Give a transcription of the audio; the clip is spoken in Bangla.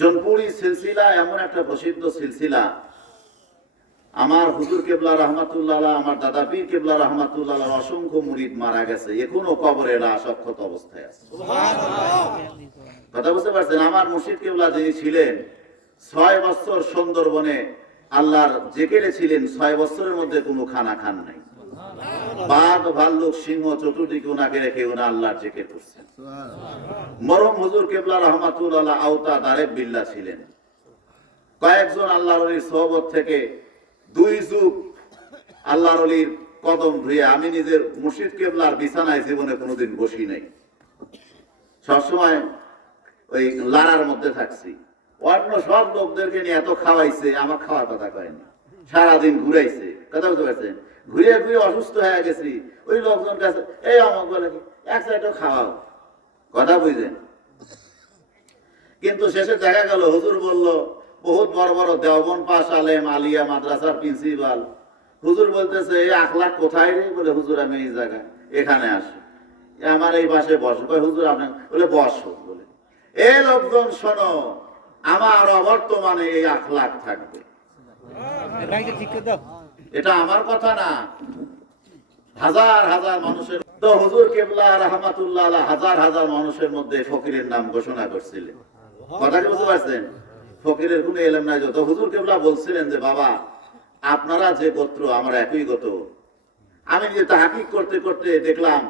জনপুরি সিলসিলা এমন একটা প্রসিদ্ধ সিলসিলা, আমার হুজুর কেবলা রহমাতুল্লাহ, আমার দাদা পীর কেবলা রহমাতুল্লাহ অসংখ্য মুরিদ মারা গেছে, এখনো কবরে লাশ অক্ষত অবস্থায় আছে। কথা বুঝতে পারছেন? আমার মুর্শিদ কেবলা যিনি ছিলেন 6 বছর সুন্দরবনে আল্লাহর জেকেরে ছিলেন, 6 বছরের মধ্যে কোনো খানা খান নাই। বাঘ ভাল্লুক সিংহ চতুর্দিকে ওনাকে রেখে ওনা আল্লাহর জিকির করছেন। মরহুম হুজুর কেবলা রহমাতুল্লাহ আওতা দারেব বিল্লাহ ছিলেন। কয়েকজন আল্লাহর ওলির সোহবত থেকে 2 যুগ আল্লাহর ওলির কদম ধুয়ে আমি নিজের মুর্শিদ কেবলার বিছানায় জীবনে কোনোদিন বসি নাই, সবসময় ওই লাড়ার মধ্যে থাকছি। অন্য সব লোকদেরকে নিয়ে এত খাওয়াইছে, আমার খাওয়ার কথা কয়নি। সারাদিন ঘুরাইছে, কথা বুঝতে পারছেন? ঘুরে ঘুরে অসুস্থ হয়ে গেছি। ওই লোকজন কাছে এই আমাকে বলে কি এক সাইডও খাওয়াও, কথা বুঝলেন? কিন্তু শেষে দেখা গেল হুজুর বলল, বহুত বড় বড় দেওবন পাশ আলেম, আলিয়া মাদ্রাসার প্রিন্সিপাল, হুজুর বলতেছে এই আখলাক কোথায় রে? বলে হুজুর আমি এই জায়গায়, এখানে আসো, আমার এই পাশে বসো। হুজুর আপনার বলে বসো। বলে এ লোকজন শোনো, আমার অবর্তমানে এই আখলাক থাকবে। এটা আমার কথা না, হাজার হাজার মানুষের তো হুজুর কেবলা রহমাতুল্লাহ হাজার হাজার মানুষের মধ্যে ফকিরের নাম ঘোষণা করছিলেন। কথা কি বুঝতে পারছেন? ফকিরের কোনো এলেম নাই। যত হুজুর কেবলা বলছিলেন যে বাবা আপনারা যে গোত্র আমরা একই গোত্র। আমি যে তাহাকিক করতে করতে দেখলাম